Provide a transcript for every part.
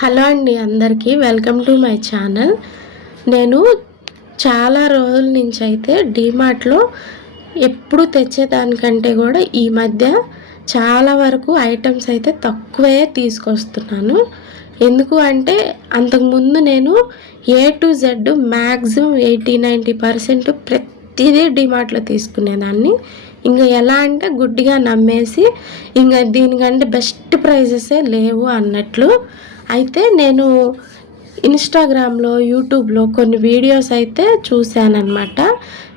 Hello అండి అందరికీ welcome to my channel. నేను చాలా రోజుల నుంచి అయితే డీమార్ట్లో ఎప్పుడు తెచ్చేదానికంటే కూడా ఈ మధ్య చాలా వరకు ఐటమ్స్ అయితే తక్కువే తీసుకొస్తున్నాను. ఎందుకు అంటే అంతకుముందు నేను ఏ టు జెడ్ మ్యాక్సిమం 80-90% ప్రతిదీ డీమార్ట్లో తీసుకునేదాన్ని. ఇంకా ఎలా అంటే గుడ్డిగా నమ్మేసి ఇంకా దీనికంటే బెస్ట్ ప్రైజెసే లేవు అన్నట్లు. అయితే నేను ఇన్స్టాగ్రామ్లో యూట్యూబ్లో కొన్ని వీడియోస్ అయితే చూశానన్నమాట.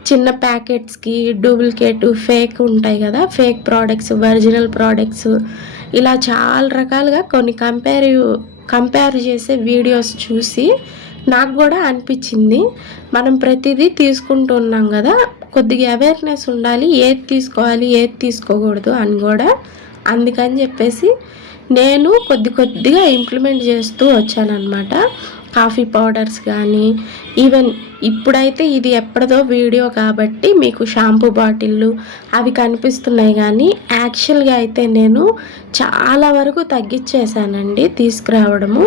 చిన్న ప్యాకెట్స్కి డూప్లికేట్ ఫేక్ ఉంటాయి కదా, ఫేక్ ప్రోడక్ట్స్ ఒరిజినల్ ప్రోడక్ట్స్ ఇలా చాలా రకాలుగా కొన్ని కంపేర్ చేసే వీడియోస్ చూసి నాకు కూడా అనిపించింది మనం ప్రతిదీ తీసుకుంటూ ఉన్నాం కదా, కొద్దిగా అవేర్నెస్ ఉండాలి, ఏది తీసుకోవాలి ఏది తీసుకోకూడదు అని కూడా. అందుకని చెప్పేసి నేను కొద్దిగా ఇంప్లిమెంట్ చేస్తూ వచ్చానన్నమాట. కాఫీ పౌడర్స్ కానీ ఈవెన్ ఇప్పుడైతే ఇది ఎప్పటిదో వీడియో కాబట్టి మీకు షాంపూ బాటిళ్ళు అవి కనిపిస్తున్నాయి, కానీ యాక్చువల్గా అయితే నేను చాలా వరకు తగ్గించేసానండి తీసుకురావడము.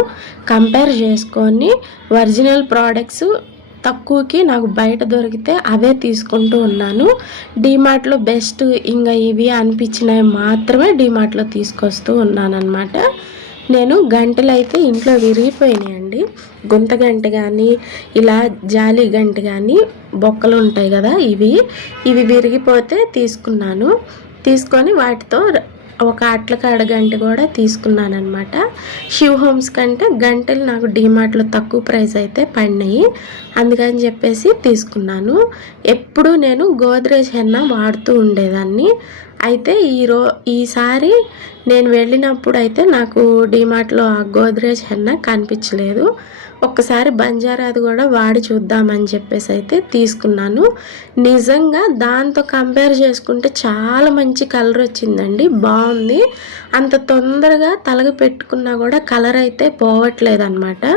కంపేర్ చేసుకొని ఒరిజినల్ ప్రోడక్ట్స్ తక్కువకి నాకు బయట దొరికితే అవే తీసుకుంటూ ఉన్నాను. డీమార్ట్లో బెస్ట్ ఇంకా ఇవి అనిపించినవి మాత్రమే డీమార్ట్లో తీసుకొస్తూ ఉన్నానన్నమాట. నేను గంటలు అయితే ఇంట్లో విరిగిపోయినాయండి. గుంత గంట కానీ ఇలా జాలి గంట కానీ బొక్కలు ఉంటాయి కదా, ఇవి విరిగిపోతే తీసుకొని వాటితో ఒక అట్లకాడ గంట కూడా తీసుకున్నాను అనమాట. శివ్ హోమ్స్ కంటే గంటలు నాకు డీమార్ట్లో తక్కువ ప్రైస్ అయితే పడినాయి, అందుకని చెప్పేసి తీసుకున్నాను. ఎప్పుడు నేను గోద్రేజ్ హెన్నా వాడుతూ ఉండేదాన్ని. అయితే ఈసారి నేను వెళ్ళినప్పుడు అయితే నాకు డీమార్ట్లో ఆ గోద్రేజ్ హెన్నా కనిపించలేదు. ఒక్కసారి బంజారాది కూడా వాడి చూద్దామని చెప్పేసి అయితే తీసుకున్నాను. నిజంగా దాంతో కంపేర్ చేసుకుంటే చాలా మంచి కలర్ వచ్చిందండి, బాగుంది. అంత తొందరగా తలగ పెట్టుకున్నా కూడా కలర్ అయితే పోవట్లేదు అనమాట.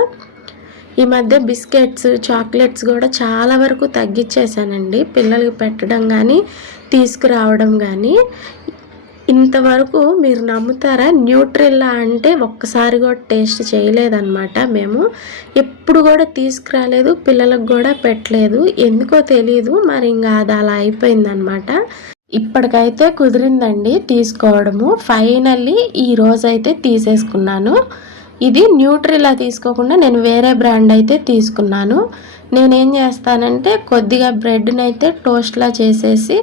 ఈ మధ్య బిస్కెట్స్ చాక్లెట్స్ కూడా చాలా వరకు తగ్గించేసానండి, పిల్లలకి పెట్టడం కానీ తీసుకురావడం కానీ. ఇంతవరకు మీరు నమ్ముతారా, న్యూట్రెల్లా అంటే ఒక్కసారి కూడా టేస్ట్ చేయలేదన్నమాట. మేము ఎప్పుడు కూడా తీసుకురాలేదు, పిల్లలకు కూడా పెట్టలేదు, ఎందుకో తెలియదు మరి. ఇంకా అది అలా అయిపోయిందనమాట. ఇప్పటికైతే కుదిరిందండి తీసుకోవడము. ఫైనల్లీ ఈ రోజైతే తీసేసుకున్నాను. ఇది న్యూట్రెల్లా తీసుకోకుండా నేను వేరే బ్రాండ్ అయితే తీసుకున్నాను. నేనేం చేస్తానంటే కొద్దిగా బ్రెడ్ని అయితే టోస్ట్లా చేసేసి,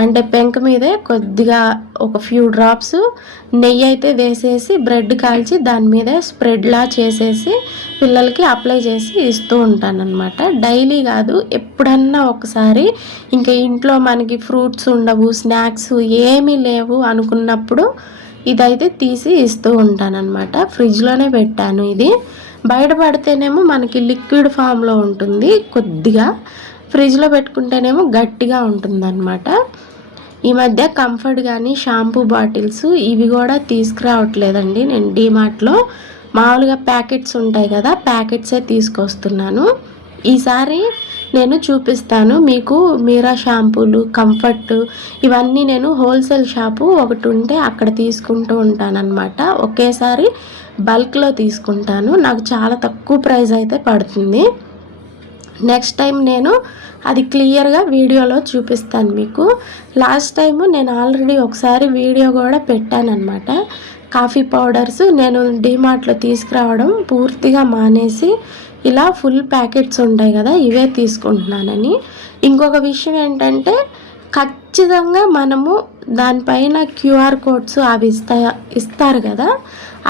అంటే పెంక మీదే కొద్దిగా ఒక ఫ్యూ డ్రాప్స్ నెయ్యి అయితే వేసేసి బ్రెడ్ కాల్చి దాని మీద స్ప్రెడ్లా చేసేసి పిల్లలకి అప్లై చేసి ఇస్తూ ఉంటానన్నమాట. డైలీ కాదు, ఎప్పుడన్నా ఒకసారి. ఇంకా ఇంట్లో మనకి ఫ్రూట్స్ ఉండవు, స్నాక్స్ ఏమీ లేవు అనుకున్నప్పుడు ఇదైతే తీసి ఇస్తూ ఉంటానన్నమాట. ఫ్రిడ్జ్లోనే పెట్టాను. ఇది బయట పడితేనేమో మనకి లిక్విడ్ ఫామ్లో ఉంటుంది, కొద్దిగా ఫ్రిడ్జ్లో పెట్టుకుంటేనేమో గట్టిగా ఉంటుందన్నమాట. ఈ మధ్య కంఫర్ట్ కానీ షాంపూ బాటిల్స్ ఇవి కూడా తీసుకురావట్లేదండి నేను డీమార్ట్లో. మామూలుగా ప్యాకెట్స్ ఉంటాయి కదా, ప్యాకెట్సే తీసుకొస్తున్నాను. ఈసారి నేను చూపిస్తాను మీకు. మీరా షాంపూలు, కంఫర్ట్ ఇవన్నీ నేను హోల్సేల్ షాపు ఒకటి ఉంటే అక్కడ తీసుకుంటూ ఉంటానన్నమాట. ఒకేసారి బల్క్లో తీసుకుంటాను, నాకు చాలా తక్కువ ప్రైస్ అయితే పడుతుంది. నెక్స్ట్ టైం నేను అది క్లియర్గా వీడియోలో చూపిస్తాను మీకు. లాస్ట్ టైము నేను ఆల్రెడీ ఒకసారి వీడియో కూడా పెట్టానన్నమాట. కాఫీ పౌడర్స్ నేను డీమార్ట్లో తీసుకురావడం పూర్తిగా మానేసి ఇలా ఫుల్ ప్యాకెట్స్ ఉంటాయి కదా, ఇవే తీసుకుంటున్నానని. ఇంకొక విషయం ఏంటంటే ఖచ్చితంగా మనము దానిపైన క్యూఆర్ కోడ్స్ అవి ఇస్తారు కదా,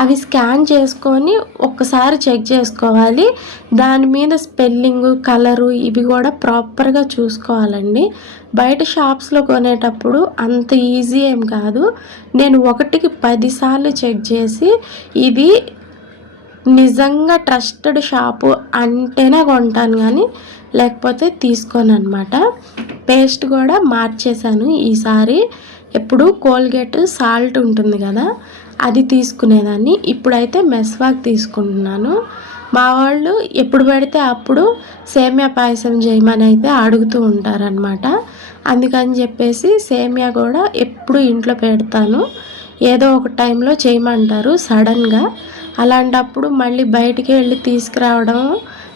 అవి స్కాన్ చేసుకొని ఒక్కసారి చెక్ చేసుకోవాలి. దాని మీద స్పెల్లింగు, కలరు ఇవి కూడా ప్రాపర్గా చూసుకోవాలండి. బయట షాప్స్లో కొనేటప్పుడు అంత ఈజీ ఏం కాదు. నేను 1కి 10 సార్లు చెక్ చేసి ఇది నిజంగా ట్రస్టెడ్ షాపు అంటేనే కొంటాను, కానీ లేకపోతే తీసుకోను అనమాట. పేస్ట్ కూడా మార్చేశాను ఈసారి. ఎప్పుడు కోల్గేట్ సాల్ట్ ఉంటుంది కదా, అది తీసుకునేదాన్ని. ఇప్పుడైతే మెస్వాక్ తీసుకుంటున్నాను. మా వాళ్ళు ఎప్పుడు పడితే అప్పుడు సేమియా పాయసం చేయమని అయితే అడుగుతూ ఉంటారనమాట. అందుకని చెప్పేసి సేమియా కూడా ఎప్పుడు ఇంట్లో పెడతాను. ఏదో ఒక టైంలో చేయమంటారు సడన్గా, అలాంటప్పుడు మళ్ళీ బయటికి వెళ్ళి తీసుకురావడం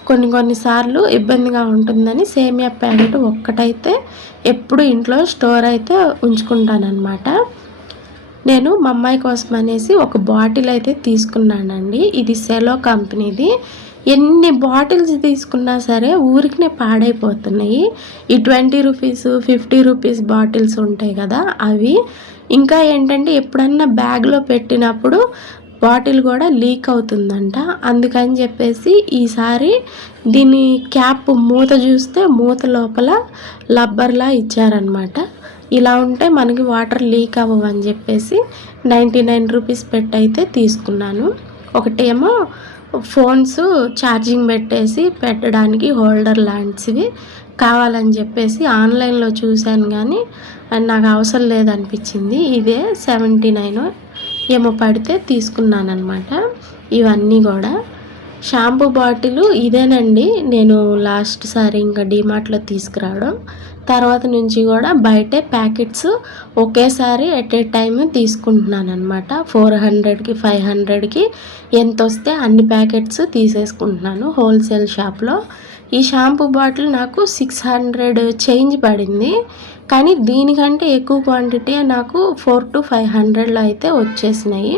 కొన్నిసార్లు ఇబ్బందిగా ఉంటుందని సేమియా ప్యాకెట్ ఒక్కటైతే ఎప్పుడు ఇంట్లో స్టోర్ అయితే ఉంచుకుంటానన్నమాట. నేను మా అమ్మాయి కోసం అనేసి ఒక బాటిల్ అయితే తీసుకున్నానండి. ఇది సెలో కంపెనీది. ఎన్ని బాటిల్స్ తీసుకున్నా సరే ఊరికనే పాడైపోతున్నాయి. ఈ 20 రూపీస్ 50 రూపీస్ బాటిల్స్ ఉంటాయి కదా అవి. ఇంకా ఏంటంటే ఎప్పుడన్నా బ్యాగ్లో పెట్టినప్పుడు బాటిల్ కూడా లీక్ అవుతుందంట. అందుకని చెప్పేసి ఈసారి దీని క్యాప్ మూత చూస్తే మూత లోపల రబ్బర్లా ఇచ్చారనమాట. ఇలా ఉంటే మనకి వాటర్ లీక్ అవ్వని చెప్పేసి 99 రూపీస్ పెట్టి అయితే తీసుకున్నాను. ఒకటేమో ఫోన్స్ ఛార్జింగ్ పెట్టడానికి హోల్డర్ లాంటివి కావాలని చెప్పేసి ఆన్లైన్లో చూశాను, కానీ నాకు అవసరం లేదనిపించింది. ఇదే 79 ఏమో పడితే తీసుకున్నాను అనమాట. ఇవన్నీ కూడా షాంపూ బాటిల్ ఇదేనండి నేను లాస్ట్ సారి ఇంకా డీమార్ట్లో తీసుకురావడం. తర్వాత నుంచి కూడా బయటే ప్యాకెట్స్ ఒకేసారి ఎట్ ఏ టైమ్ తీసుకుంటున్నాను అనమాట. 400కి 500కి ఎంత వస్తే అన్ని ప్యాకెట్స్ తీసేసుకుంటున్నాను హోల్సేల్ షాప్లో. ఈ షాంపూ బాటిల్ నాకు 600 చేంజ్ పడింది, కానీ దీనికంటే ఎక్కువ క్వాంటిటీ నాకు 400 to 500లో అయితే వచ్చేసినాయి.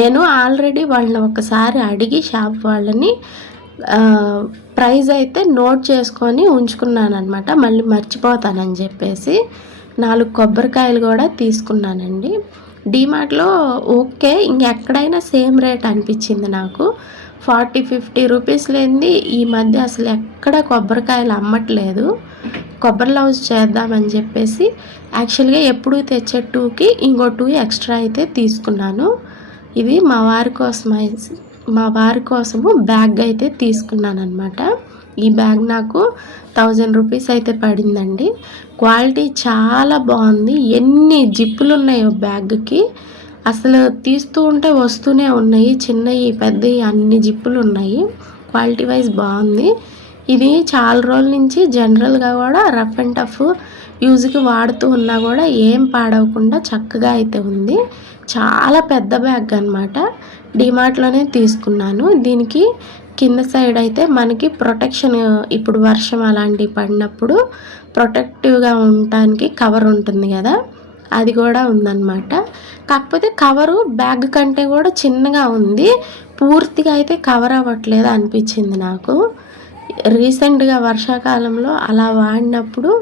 నేను ఆల్రెడీ వాళ్ళని ఒకసారి అడిగి షాప్ వాళ్ళని ప్రైస్ అయితే నోట్ చేసుకొని ఉంచుకున్నాను అనమాట, మళ్ళీ మర్చిపోతానని చెప్పేసి. 4 కొబ్బరికాయలు కూడా తీసుకున్నానండి. డీమార్ట్లో ఓకే, ఇంకెక్కడైనా సేమ్ రేట్ అనిపించింది నాకు. 40-50 రూపీస్ లేనిది ఈ మధ్య అసలు ఎక్కడ కొబ్బరికాయలు అమ్మట్లేదు. కొబ్బరి లౌజ్ చేద్దామని చెప్పేసి యాక్చువల్గా ఎప్పుడు తెచ్చే 2కి ఇంకో 2 ఎక్స్ట్రా అయితే తీసుకున్నాను. ఇది మా వారి కోసము బ్యాగ్ అయితే తీసుకున్నాను అనమాట. ఈ బ్యాగ్ నాకు 1000 రూపీస్ అయితే పడిందండి. క్వాలిటీ చాలా బాగుంది. ఎన్ని జిప్పులు ఉన్నాయో బ్యాగ్కి, అసలు తీస్తూ ఉంటే వస్తూనే ఉన్నాయి. చిన్నవి పెద్దవి అన్ని జిప్పులు ఉన్నాయి. క్వాలిటీ వైజ్ బాగుంది. ఇది చాలా రోజుల నుంచి జనరల్గా కూడా రఫ్ అండ్ టఫ్ యూజ్కి వాడుతూ ఉన్నా కూడా ఏం పాడవకుండా చక్కగా అయితే ఉంది. చాలా పెద్ద బ్యాగ్ అనమాట. డీమార్ట్లోనే తీసుకున్నాను. దీనికి కింద సైడ్ అయితే మనకి ప్రొటెక్షన్, ఇప్పుడు వర్షం అలాంటివి పడినప్పుడు ప్రొటెక్టివ్గా ఉండటానికి కవర్ ఉంటుంది కదా, అది కూడా ఉందన్నమాట. కాకపోతే కవరు బ్యాగ్ కంటే కూడా చిన్నగా ఉంది. పూర్తిగా అయితే కవర్ అవ్వట్లేదు అనిపించింది నాకు. రీసెంట్గా వర్షాకాలంలో అలా వాడినప్పుడు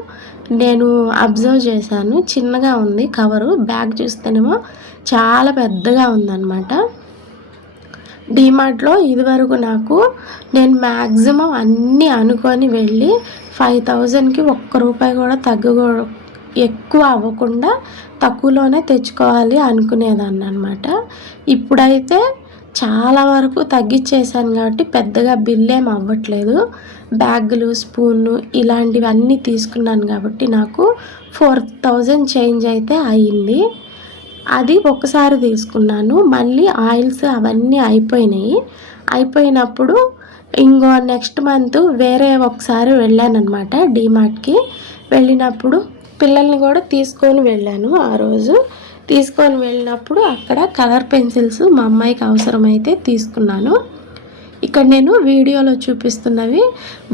నేను అబ్జర్వ్ చేశాను, చిన్నగా ఉంది కవరు. బ్యాగ్ చూస్తేనేమో చాలా పెద్దగా ఉందన్నమాట. డీమార్ట్లో ఇదివరకు నేను మ్యాక్సిమం అన్నీ అనుకొని వెళ్ళి 5000కి ఒక్క రూపాయి కూడా ఎక్కువ అవ్వకుండా తక్కువలోనే తెచ్చుకోవాలి అనుకునేదాన్ని అనమాట. ఇప్పుడైతే చాలా వరకు తగ్గించేసాను కాబట్టి పెద్దగా బిల్ ఏం అవ్వట్లేదు. బ్యాగులు, స్పూన్లు ఇలాంటివన్నీ తీసుకున్నాను కాబట్టి నాకు 4000 చేంజ్ అయితే అయ్యింది. అది ఒకసారి తీసుకున్నాను. మళ్ళీ ఆయిల్స్ అవన్నీ అయిపోయినప్పుడు ఇంకో నెక్స్ట్ మంత్ వేరే ఒకసారి వెళ్ళానమాట డీమార్ట్కి. వెళ్ళినప్పుడు పిల్లల్ని కూడా తీసుకొని వెళ్ళాను. ఆ రోజు తీసుకొని వెళ్ళినప్పుడు అక్కడ కలర్ పెన్సిల్స్ మా అమ్మాయికి అవసరమైతే తీసుకున్నాను. ఇక్కడ నేను వీడియోలో చూపిస్తున్నవి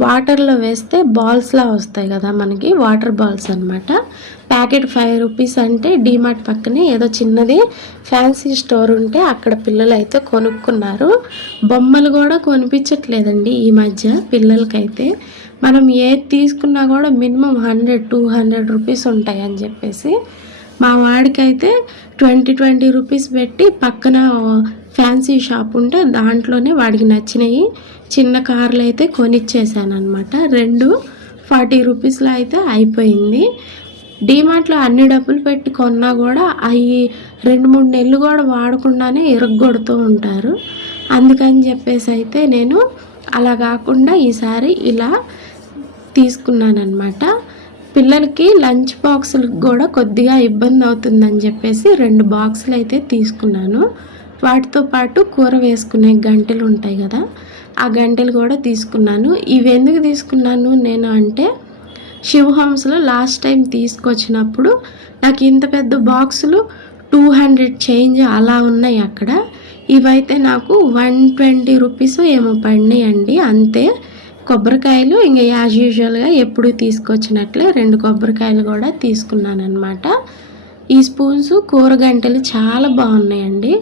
వాటర్లో వేస్తే బాల్స్లా వస్తాయి కదా మనకి, వాటర్ బాల్స్ అనమాట. ప్యాకెట్ 5 రూపీస్ అంటే డీమార్ట్ పక్కనే ఏదో చిన్నది ఫ్యాన్సీ స్టోర్ ఉంటే అక్కడ పిల్లలు అయితే కొనుక్కున్నారు. బొమ్మలు కూడా కొనిపించట్లేదండి ఈ మధ్య పిల్లలకైతే. మనం ఏది తీసుకున్నా కూడా మినిమం 100-200 రూపీస్ ఉంటాయి అని చెప్పేసి మా వాడికైతే 20 రూపీస్ పెట్టి పక్కన ఫ్యాన్సీ షాప్ ఉంటే దాంట్లోనే వాడికి నచ్చినవి చిన్న కార్లు అయితే కొనిచ్చేసాను అనమాట. 2 40 రూపీస్లో అయితే అయిపోయింది. డీమార్ట్లో అన్ని డబ్బులు పెట్టి కొన్నా కూడా అవి 2-3 నెలలు కూడా వాడకుండానే ఇరగ్గొడుతూ ఉంటారు. అందుకని చెప్పేసి అయితే నేను అలా కాకుండా ఈసారి ఇలా తీసుకున్నానమాట. పిల్లలకి లంచ్ బాక్సులకు కూడా కొద్దిగా ఇబ్బంది అవుతుందని చెప్పేసి 2 బాక్సులు అయితే తీసుకున్నాను. వాటితో పాటు కూర వేసుకునే గంటెలు ఉంటాయి కదా, ఆ గంటెలు కూడా తీసుకున్నాను. ఇవి ఎందుకు తీసుకున్నాను నేను అంటే, శివ్ హోమ్స్లో లాస్ట్ టైం తీసుకొచ్చినప్పుడు నాకు ఇంత పెద్ద బాక్సులు 200 చేంజ్ అలా ఉన్నాయి అక్కడ. ఇవైతే నాకు 120 రూపీస్ ఏమో పడినాయండి అంతే. కొబ్బరికాయలు ఇంక యాజ్ యూజువల్గా ఎప్పుడు తీసుకొచ్చినట్లే 2 కొబ్బరికాయలు కూడా తీసుకున్నానమాట. ఈ స్పూన్స్ కూర గంటలు చాలా బాగున్నాయండి.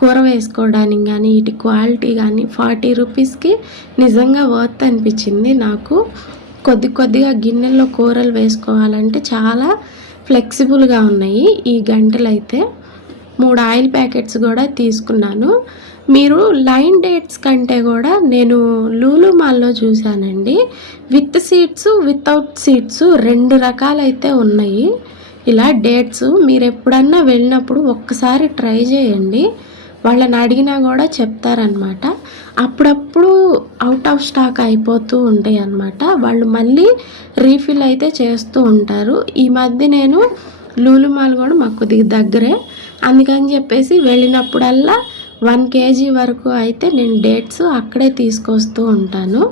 కూర వేసుకోవడానికి కానీ వీటి క్వాలిటీ కానీ 40 రూపీస్కి నిజంగా వర్త్ అనిపించింది నాకు. కొద్దిగా గిన్నెల్లో కూరలు వేసుకోవాలంటే చాలా ఫ్లెక్సిబుల్గా ఉన్నాయి ఈ గంటలు అయితే. 3 ఆయిల్ ప్యాకెట్స్ కూడా తీసుకున్నాను. మీరు లైన్ డేట్స్ కంటే కూడా నేను లూలు మాల్లో చూశానండి, విత్ సీడ్స్ వితౌట్ సీడ్స్ 2 రకాలైతే ఉన్నాయి. ఇలా డేట్స్ మీరు ఎప్పుడన్నా వెళ్ళినప్పుడు ఒక్కసారి ట్రై చేయండి. వాళ్ళని అడిగినా కూడా చెప్తారనమాట. అప్పుడప్పుడు అవుట్ ఆఫ్ స్టాక్ అయిపోతూ ఉంటాయి అన్నమాట. వాళ్ళు మళ్ళీ రీఫిల్ అయితే చేస్తూ ఉంటారు. ఈ మధ్య నేను లూలు మాల్ కూడా మాకు కొద్దిగా దగ్గరే, అందుకని చెప్పేసి వెళ్ళినప్పుడల్లా 1 kg వరకు అయితే నేను డేట్స్ అక్కడే తీసుకొస్తూ ఉంటాను.